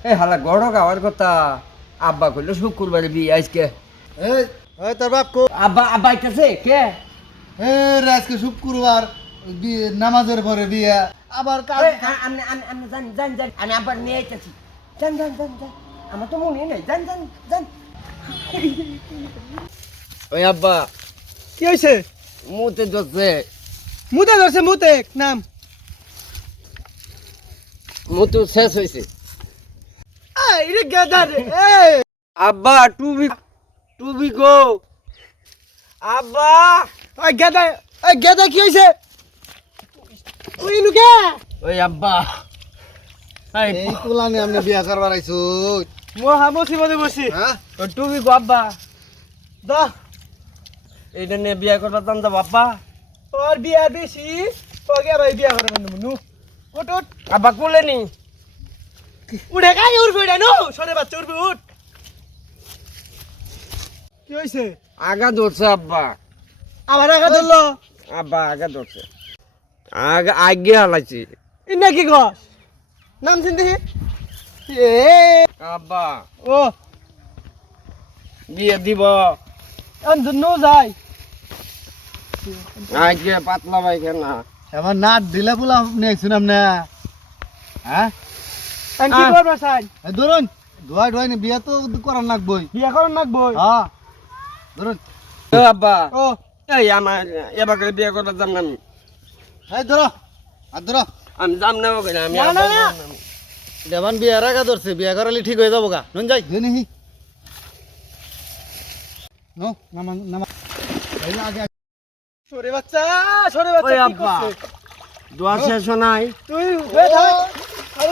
এ হালা গড় গাওয়ার কথা আব্বা কইলো শুক্রবারে বিয়ে আজকে এই এই তোর বাপ কো আব্বা আব্বা আইতাছে কে এ রে আজকে শুক্রবার বিয়ে নামাজের পরে বিয়ে আবার কাল আমি জান জান জান আমি আব্বার নিয়ে আইতাছি জান জান জান জান আমার তো মনে নেই জান জান জান ওই আব্বা কি হয়েছে মুতে ধরছে মুতে ধরছে মুতে নাম মুতু শেষ হয়েছে রে গাদা রে আব্বা টুবি টুবি গো আব্বা ওই গাদা কি হয়েছে ওই লুকে ওই আব্বা এই এই কুলানে আপনি বিয়ে করবার আইছো মহা মুসিবতে বসি হ্যাঁ ওই টুবি গো আব্বা দা এইটা নিয়ে বিয়ে করবা চান তো বাপ্পা তোর বিয়া দিছি তোকে ভাই বিয়া করে বন্ধু মনু উঠ উঠ আব্বা কোলে নি উঠে গাই উঠবে এটা নো সরে বাচ্চা উঠবে উঠ কি হয়েছে আগা ধরছে আব্বা আবার আগা ধরলো আব্বা আগা ধরছে আগা আগে হালাইছি ইন্না কি গস নাম চিনতে এ আব্বা ও বিয়ে দিব নো যাই আজকে পাতলা পায়খানা আমার নাট দিলে পোলা আপনি আইছেন আপনি হ্যাঁ আমি কি করব সাইন এই ধরুন ধোয়া ধোয়া নি বিয়ে তো করার নাকবই বিয়া করার নাকবো হ্যাঁ ধরুন ও আব্বা ও এই আমার এবার করে বিয়ে করতে যাম না আমি এই ধরো আর ধরো আমি যাম না ওখানে আমি না, আব্বা না, না। যাম না আমি। দেবান বিয়ে রাখা ধরছে বিয়ে করালে ঠিক হয়ে যাবো গা নুন যাই নি নো নামা নামা এই না আগে সরে বাচ্চা ওই কি আব্বা করছে? দোয়া শেষ নাই তুই উঠে থাক আরে